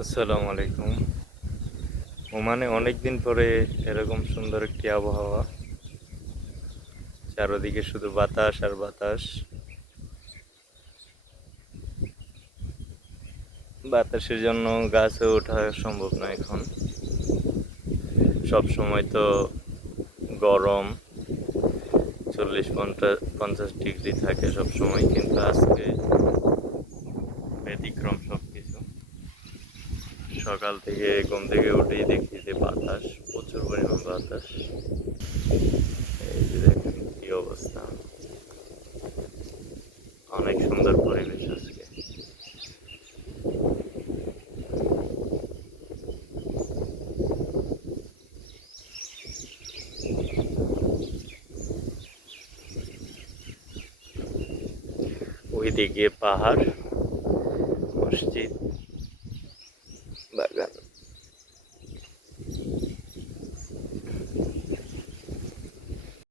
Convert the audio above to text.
আসসালামু আলাইকুম। ওমানে অনেক দিন পরে এরকম সুন্দর একটি আবহাওয়া। চারদিকে শুধু বাতাস আর বাতাস। বাতাসের জন্য গাছে ওঠা সম্ভব না এখন। সব সময় তো গরম, 40-50 ডিগ্রি থাকে সব সময়, কিন্তু আজকে ব্যতিক্রম সবকিছু। সকাল থেকে ঘুম থেকে উঠেই দেখি যে বাতাস, প্রচুর পরিমাণ বাতাস। এই যে দেখেন কি অবস্থা, অনেক সুন্দর পরিবেশ আজকে। ওইদিকে পাহাড়, মসজিদ, বাগান।